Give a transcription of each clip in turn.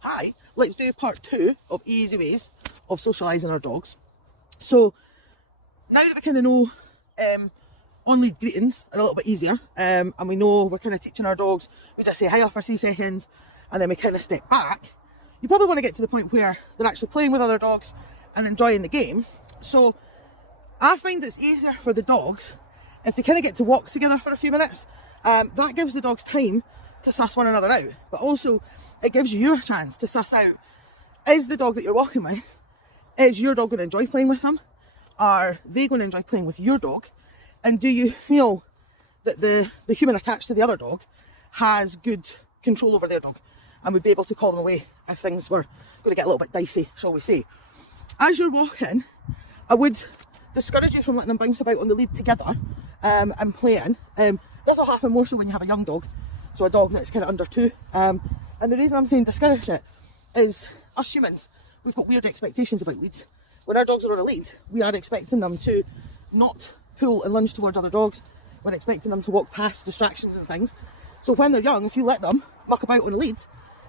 Hi, let's do part 2 of easy ways of socialising our dogs. So now that we kind of know on-lead greetings are a little bit easier, and we know we're kind of teaching our dogs, we just say hiya for 3 seconds and then we kind of step back. You probably want to get to the point where they're actually playing with other dogs and enjoying the game. So I find it's easier for the dogs if they kind of get to walk together for a few minutes. That gives the dogs time to suss one another out, but also it gives you a chance to suss out, is the dog that you're walking with, is your dog going to enjoy playing with them? Are they going to enjoy playing with your dog? And do you feel that the human attached to the other dog has good control over their dog and would be able to call them away if things were going to get a little bit dicey, shall we say? As you're walking, I would discourage you from letting them bounce about on the lead together and playing. This will happen more so when you have a young dog, so a dog that's kind of under 2. And the reason I'm saying discourage it is us humans, we've got weird expectations about leads. When our dogs are on a lead, we are expecting them to not pull and lunge towards other dogs. We're expecting them to walk past distractions and things. So when they're young, if you let them muck about on a lead,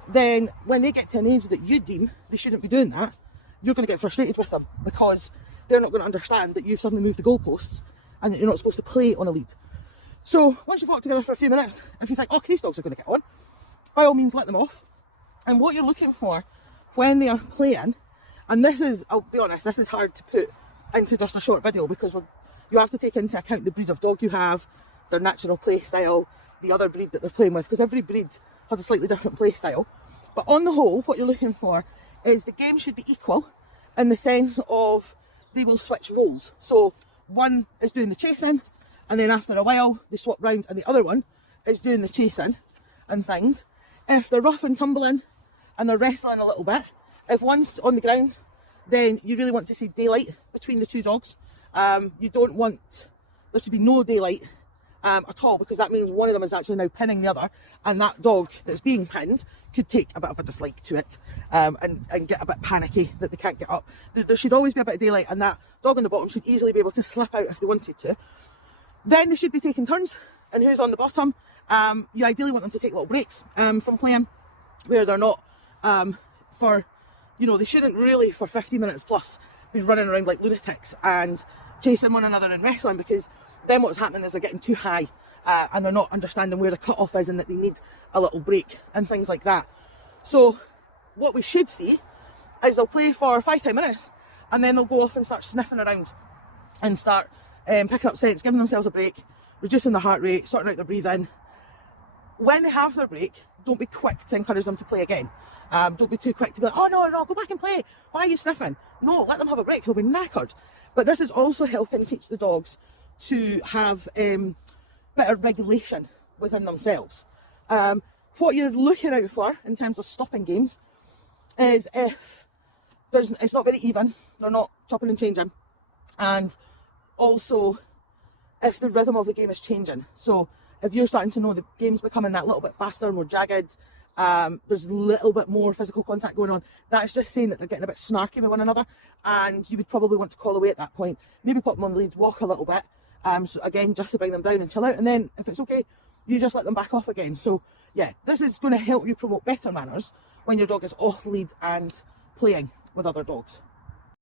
then when they get to an age that you deem they shouldn't be doing that, you're going to get frustrated with them because they're not going to understand that you've suddenly moved the goalposts and that you're not supposed to play on a lead. So once you've walked together for a few minutes, if you think, oh, these dogs are going to get on, by all means let them off. And what you're looking for when they are playing, and this is, I'll be honest, this is hard to put into just a short video because you have to take into account the breed of dog you have, their natural play style, the other breed that they're playing with, because every breed has a slightly different play style. But on the whole, what you're looking for is the game should be equal in the sense of they will switch roles. So one is doing the chasing, and then after a while they swap round and the other one is doing the chasing and things. If they're rough and tumbling and they're wrestling a little bit, if one's on the ground, then you really want to see daylight between the 2 dogs. You don't want there to be no daylight at all, because that means one of them is actually now pinning the other, and that dog that's being pinned could take a bit of a dislike to it and get a bit panicky that they can't get up. There should always be a bit of daylight, and that dog on the bottom should easily be able to slip out if they wanted to. Then they should be taking turns, and who's on the bottom, you ideally want them to take little breaks from playing where they're not they shouldn't really for 50 minutes plus be running around like lunatics and chasing one another and wrestling, because then what's happening is they're getting too high and they're not understanding where the cut-off is and that they need a little break and things like that. So what we should see is they'll play for 5-10 minutes and then they'll go off and start sniffing around and start picking up scents, giving themselves a break, reducing their heart rate, sorting out their breathing. When they have their break, don't be quick to encourage them to play again. Don't be too quick to be like, oh no, go back and play. Why are you sniffing? No, let them have a break. They'll be knackered. But this is also helping teach the dogs to have better regulation within themselves. What you're looking out for in terms of stopping games is if it's not very even, they're not chopping and changing, and also if the rhythm of the game is changing. So if you're starting to know the game's becoming that little bit faster and more jagged, there's a little bit more physical contact going on, that's just saying that they're getting a bit snarky with one another, and you would probably want to call away at that point. Maybe put them on the lead, walk a little bit, so again, just to bring them down and chill out, and then if it's okay, you just let them back off again. So yeah, this is going to help you promote better manners when your dog is off lead and playing with other dogs.